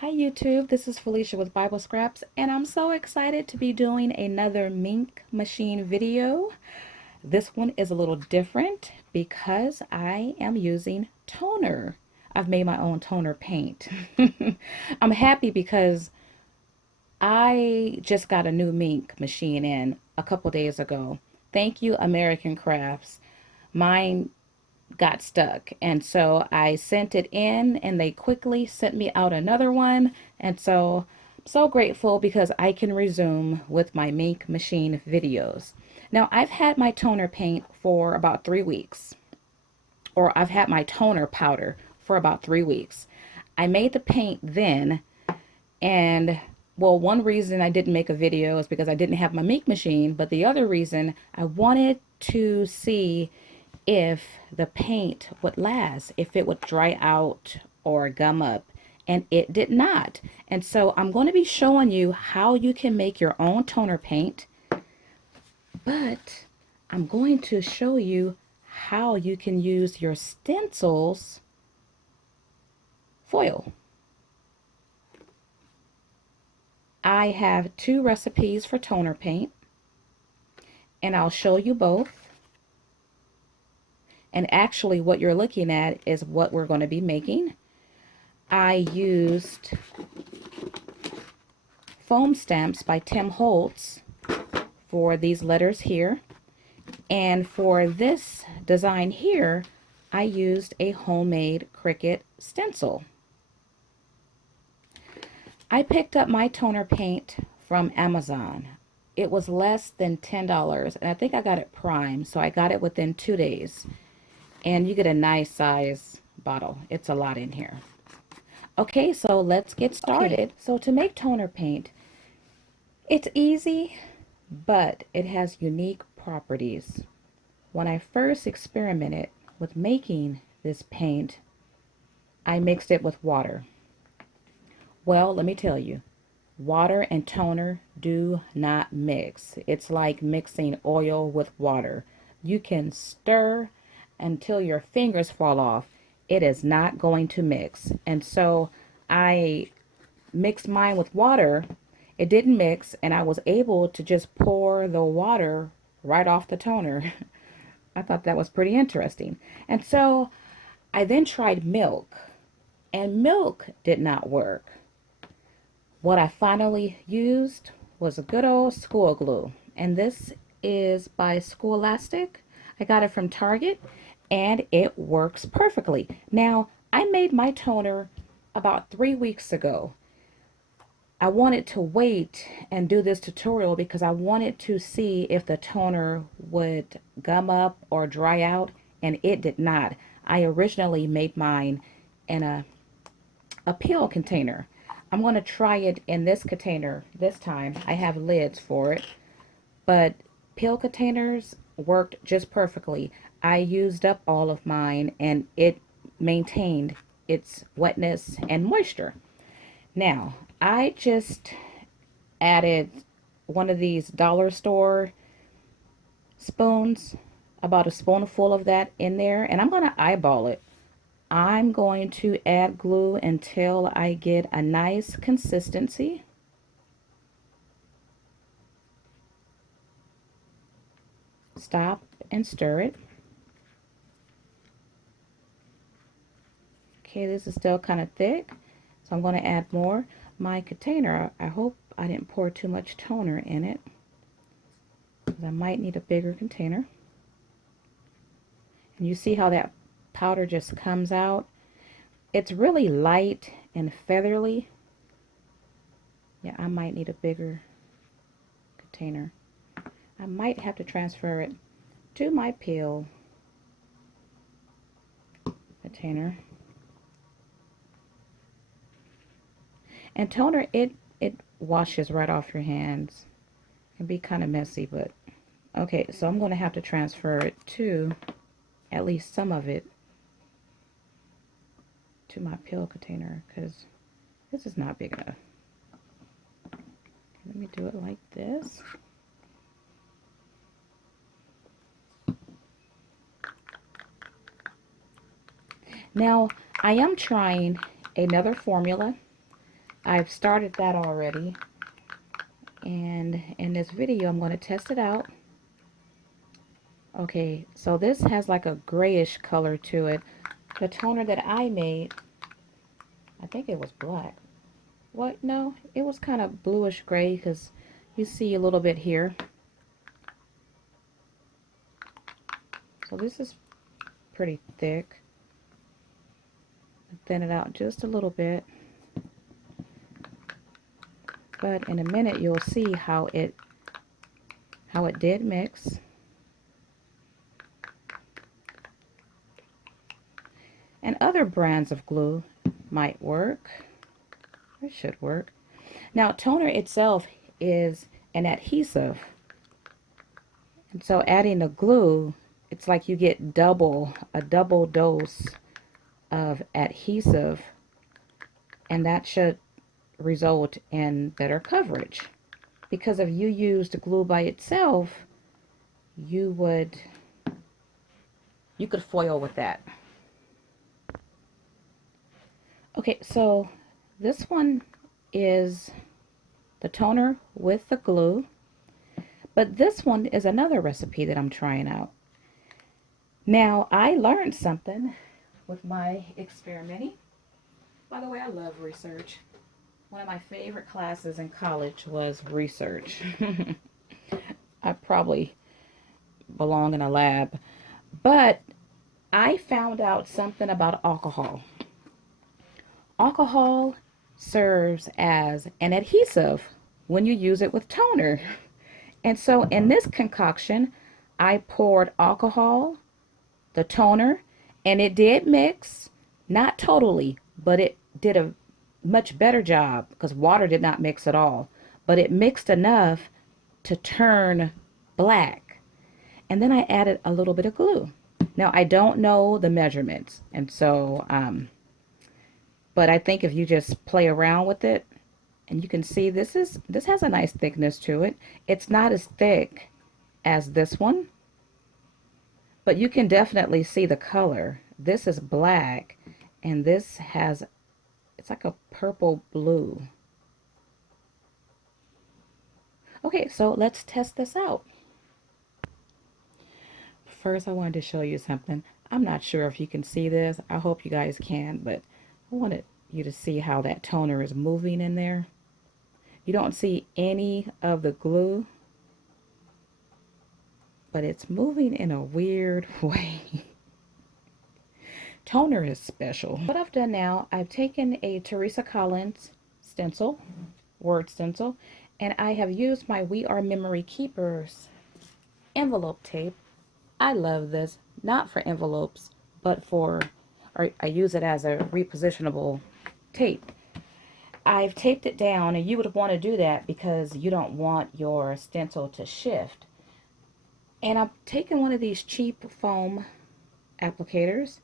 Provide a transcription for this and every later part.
Hi YouTube, this is Felicia with Bible Scraps, and I'm so excited to be doing another Minc Machine video. This one is a little different because I am using toner. I've made my own toner paint. I'm happy because I just got a new Minc machine in a couple days ago. Thank you, American Crafts. Mine got stuck, and so I sent it in and they quickly sent me out another one. And so I'm so grateful because I can resume with my Minc Machine videos. Now I've had my toner paint for about 3 weeks, or I've had my toner powder for about 3 weeks. I made the paint then, and well, one reason I didn't make a video is because I didn't have my Minc machine, but the other reason, I wanted to see if the paint would last, if it would dry out or gum up, and it did not. And so I'm going to be showing you how you can make your own toner paint, but I'm going to show you how you can use your stencils foil. I have two recipes for toner paint, and I'll show you both. And actually what you're looking at is what we're going to be making. I used foam stamps by Tim Holtz for these letters here. And for this design here, I used a homemade Cricut stencil. I picked up my toner paint from Amazon. It was less than $10, and I think I got it prime, so I got it within 2 days. And you get a nice size bottle. It's a lot in here. Okay, so let's get started. So to make toner paint, it's easy, but it has unique properties. When I first experimented with making this paint, I mixed it with water. Well, let me tell you, water and toner do not mix. It's like mixing oil with water. You can stir until your fingers fall off. It is not going to mix. And so I mixed mine with water. It didn't mix, and I was able to just pour the water right off the toner. I thought that was pretty interesting. And so I then tried milk, and milk did not work. What I finally used was a good old school glue, and this is by Scholastic. I got it from Target, and it works perfectly. Now, I made my toner about 3 weeks ago. I wanted to wait and do this tutorial because I wanted to see if the toner would gum up or dry out, and it did not. I originally made mine in a pill container. I'm going to try it in this container this time. I have lids for it, but pill containers worked just perfectly. I used up all of mine, and it maintained its wetness and moisture. Now, I just added one of these dollar store spoons, about a spoonful of that in there, and I'm going to eyeball it. I'm going to add glue until I get a nice consistency. Stop and stir it. Okay, this is still kind of thick, so I'm going to add more. My container, I hope I didn't pour too much toner in it, because I might need a bigger container. And you see how that powder just comes out? It's really light and feathery. Yeah, I might need a bigger container. I might have to transfer it to my pill container. And toner, it washes right off your hands. It can be kind of messy, but okay, so I'm going to have to transfer it to, at least some of it, to my pill container, because this is not big enough. Let me do it like this. Now, I am trying another formula. I've started that already, and in this video I'm going to test it out. Okay, so this has like a grayish color to it. The toner that I made, I think it was black. What? No, it was kind of bluish gray because you see a little bit here. So this is pretty thick. Thin it out just a little bit. But in a minute you'll see how it did mix. And other brands of glue might work. It should work. Now, toner itself is an adhesive. And so adding the glue, it's like you get a double dose of adhesive, and that should result in better coverage. Because if you used glue by itself, you could foil with that. Okay, so this one is the toner with the glue, but this one is another recipe that I'm trying out. Now, I learned something with my experimenting. By the way, I love research. One of my favorite classes in college was research. I probably belong in a lab, but I found out something about alcohol. Alcohol serves as an adhesive when you use it with toner. And so in this concoction, I poured alcohol, the toner, and it did mix. Not totally, but it did a much better job because water did not mix at all. But it mixed enough to turn black. And then I added a little bit of glue. Now, I don't know the measurements, and so but I think if you just play around with it, and you can see this has a nice thickness to it. It's not as thick as this one, but you can definitely see the color. This is black, and this has, it's like a purple blue. Okay, so let's test this out. First, I wanted to show you something. I'm not sure if you can see this. I hope you guys can, but I wanted you to see how that toner is moving in there. You don't see any of the glue, but it's moving in a weird way. Toner is special. What I've done now, I've taken a Teresa Collins stencil, word stencil, and I have used my We Are Memory Keepers envelope tape. I love this, not for envelopes, but or I use it as a repositionable tape. I've taped it down, and you would want to do that because you don't want your stencil to shift. And I'm taking one of these cheap foam applicators,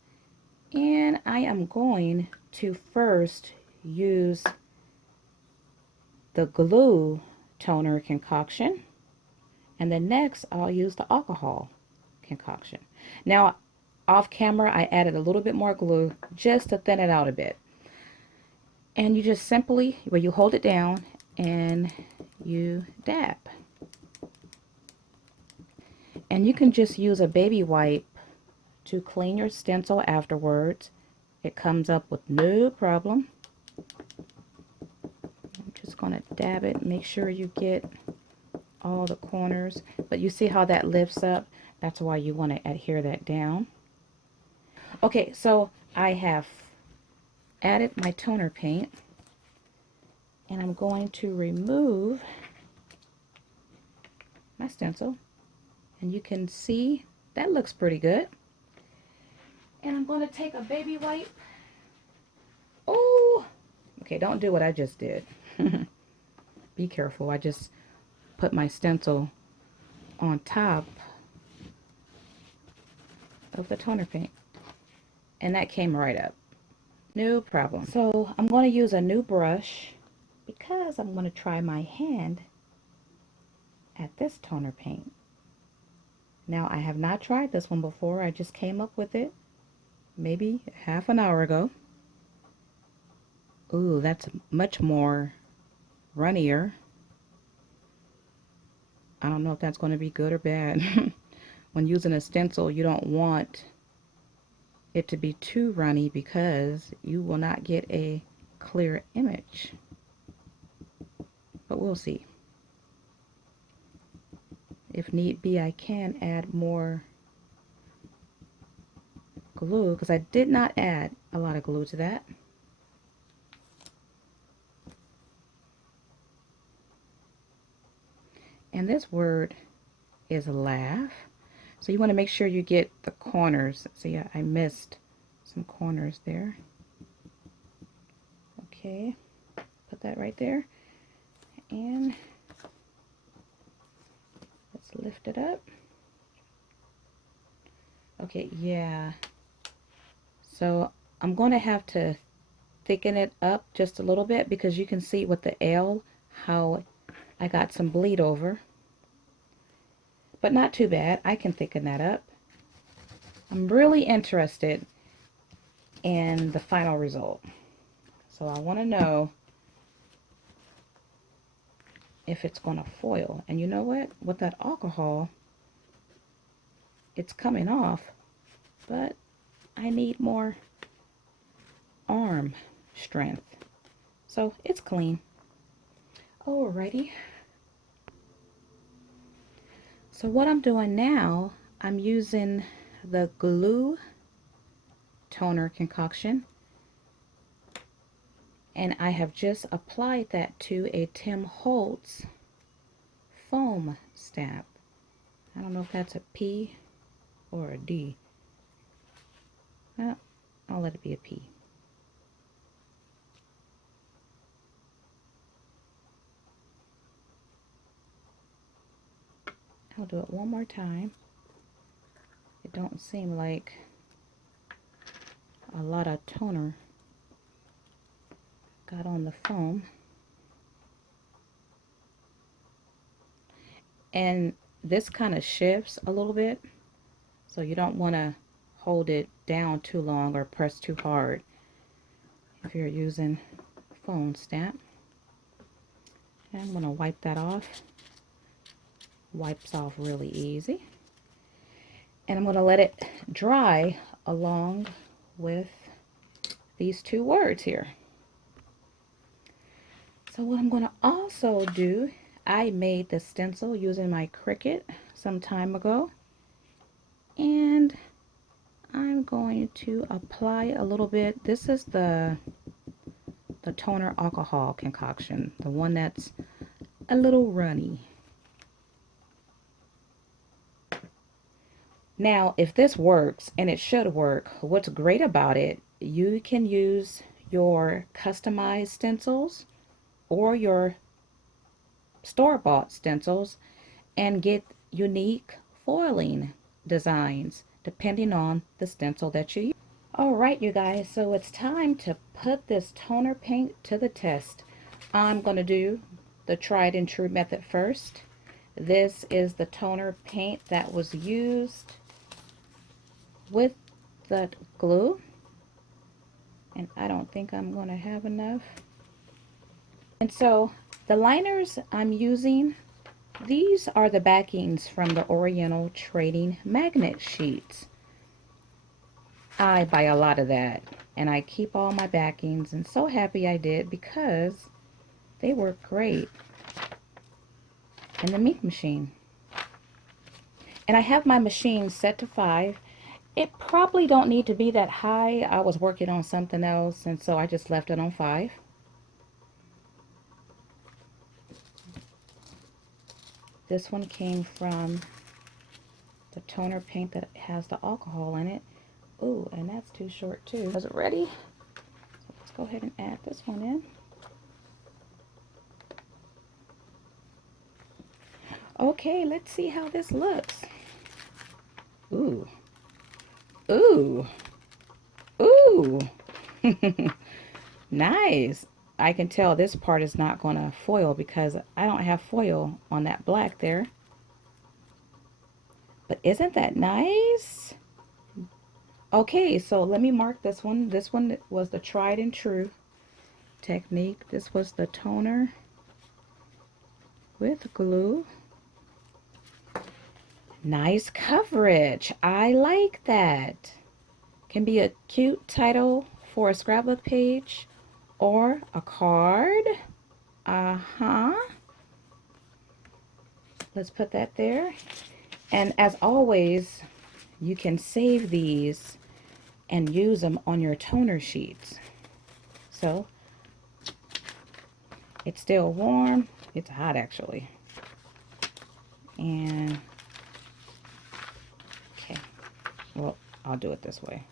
and I am going to first use the glue toner concoction, and then next I'll use the alcohol concoction. Now, off camera I added a little bit more glue just to thin it out a bit. And you just simply, well, you hold it down and you dab. And you can just use a baby wipe to clean your stencil afterwards. It comes up with no problem. I'm just going to dab it, make sure you get all the corners. But you see how that lifts up? That's why you want to adhere that down. Okay, so I have added my toner paint, and I'm going to remove my stencil, and you can see that looks pretty good. And I'm going to take a baby wipe. Oh, okay, don't do what I just did. Be careful. I just put my stencil on top of the toner paint, and that came right up. No problem. So I'm going to use a new brush because I'm going to try my hand at this toner paint. Now, I have not tried this one before. I just came up with it maybe half an hour ago. Ooh, that's much more runnier. I don't know if that's going to be good or bad. When using a stencil, you don't want it to be too runny because you will not get a clear image. But we'll see. If need be, I can add more glue because I did not add a lot of glue to that. And this word is laugh. So you want to make sure you get the corners. See, I missed some corners there. Okay, put that right there. And let's lift it up. Okay, yeah. So I'm going to have to thicken it up just a little bit because you can see with the L how I got some bleed over. But not too bad. I can thicken that up. I'm really interested in the final result. So I want to know if it's going to foil. And you know what? With that alcohol, it's coming off, but I need more arm strength. So it's clean. Alrighty. So what I'm doing now, I'm using the glue toner concoction, and I have just applied that to a Tim Holtz foam stamp. I don't know if that's a P or a D. Well, I'll let it be a P. I'll do it one more time. It don't seem like a lot of toner got on the foam. And this kind of shifts a little bit, so you don't want to hold it down too long or press too hard if you're using foam stamp. And I'm going to wipe that off. Wipes off really easy. And I'm going to let it dry along with these two words here. So what I'm going to also do, I made the stencil using my Cricut some time ago. And I'm going to apply a little bit. This is the toner alcohol concoction, the one that's a little runny. Now, if this works, and it should work, what's great about it, you can use your customized stencils or your store-bought stencils and get unique foiling designs depending on the stencil that you use. Alright, you guys, so it's time to put this toner paint to the test. I'm going to do the tried and true method first. This is the toner paint that was used with the glue, and I don't think I'm going to have enough. And so the liners I'm using, these are the backings from the Oriental Trading Magnet Sheets. I buy a lot of that, and I keep all my backings, and so happy I did because they work great in the Minc Machine. And I have my machine set to 5. It probably don't need to be that high. I was working on something else, and so I just left it on 5. This one came from the toner paint that has the alcohol in it. Ooh, and that's too short too. Is it ready? So let's go ahead and add this one in. Okay, let's see how this looks. Ooh. Ooh. Ooh. Nice. I can tell this part is not going to foil because I don't have foil on that black there. But isn't that nice? Okay, so let me mark this one. This one was the tried and true technique. This was the toner with glue. Nice coverage. I like that. Can be a cute title for a scrapbook page or a card. Let's put that there. And as always, you can save these and use them on your toner sheets. So it's still warm. It's hot actually. And okay, well, I'll do it this way.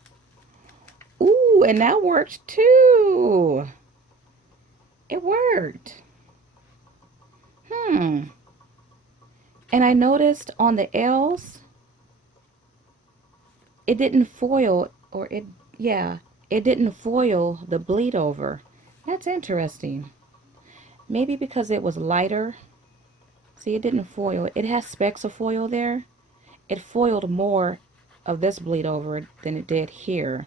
Ooh, and that worked too. It worked. And I noticed on the L's, it didn't foil, or it didn't foil the bleed over. That's interesting. Maybe because it was lighter. See, it didn't foil. It has specks of foil there. It foiled more of this bleed over than it did here.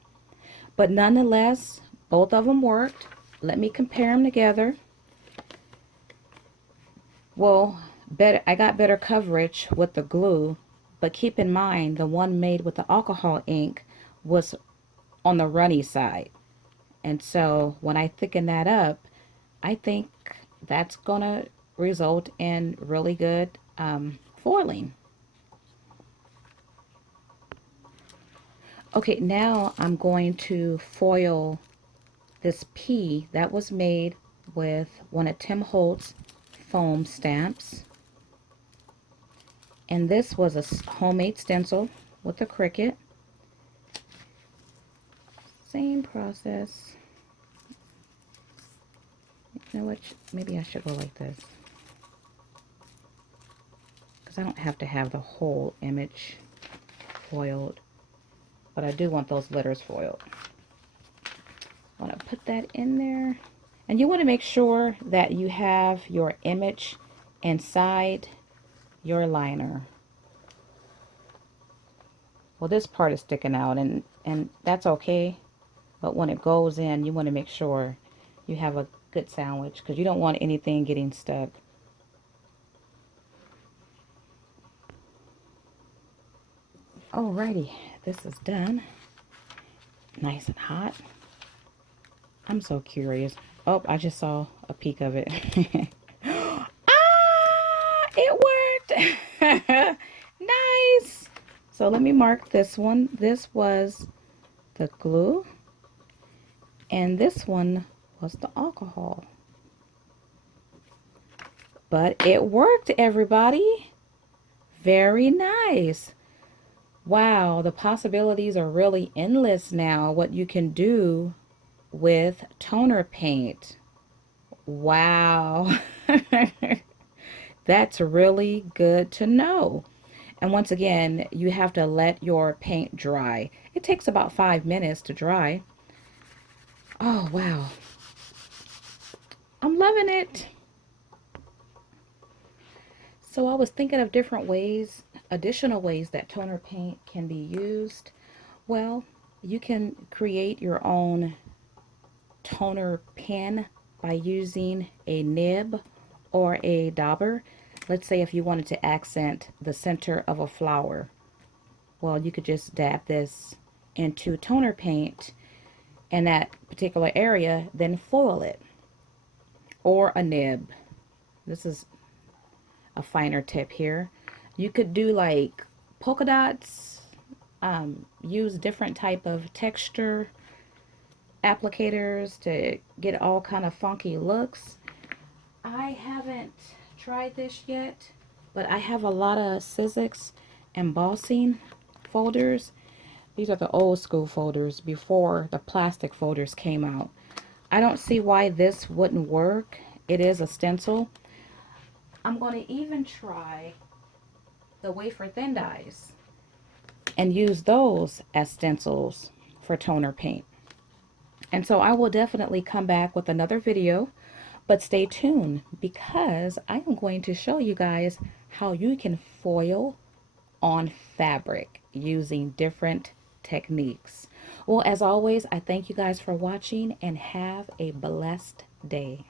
But nonetheless, both of them worked. Let me compare them together. Well, I got better coverage with the glue, but keep in mind the one made with the alcohol ink was on the runny side. And so when I thicken that up, I think that's gonna result in really good foiling. Okay, now I'm going to foil this P that was made with one of Tim Holtz foam stamps. And this was a homemade stencil with a Cricut. Same process. You know what? Maybe I should go like this, because I don't have to have the whole image foiled, but I do want those letters foiled. I want to put that in there. And you want to make sure that you have your image inside your liner. Well, this part is sticking out, and that's okay. But when it goes in, you want to make sure you have a good sandwich, because you don't want anything getting stuck. Alrighty, this is done. Nice and hot. I'm so curious. Oh, I just saw a peek of it. Ah, it worked. Nice. So let me mark this one. This was the glue, and this one was the alcohol. But it worked, everybody. Very nice. Wow, the possibilities are really endless now, what you can do with toner paint. Wow. That's really good to know. And once again, you have to let your paint dry. It takes about 5 minutes to dry. Oh, wow. I'm loving it. So I was thinking of different ways, additional ways that toner paint can be used. Well, you can create your own toner pen by using a nib or a dauber. Let's say if you wanted to accent the center of a flower. Well, you could just dab this into toner paint in that particular area, then foil it. Or a nib. This is a finer tip here. You could do like polka dots, use different type of texture applicators to get all kind of funky looks. I haven't tried this yet, but I have a lot of Sizzix embossing folders. These are the old school folders before the plastic folders came out. I don't see why this wouldn't work. It is a stencil. I'm going to even try the wafer thin dies and use those as stencils for toner paint. And so I will definitely come back with another video, but stay tuned, because I am going to show you guys how you can foil on fabric using different techniques. Well, as always, I thank you guys for watching, and have a blessed day.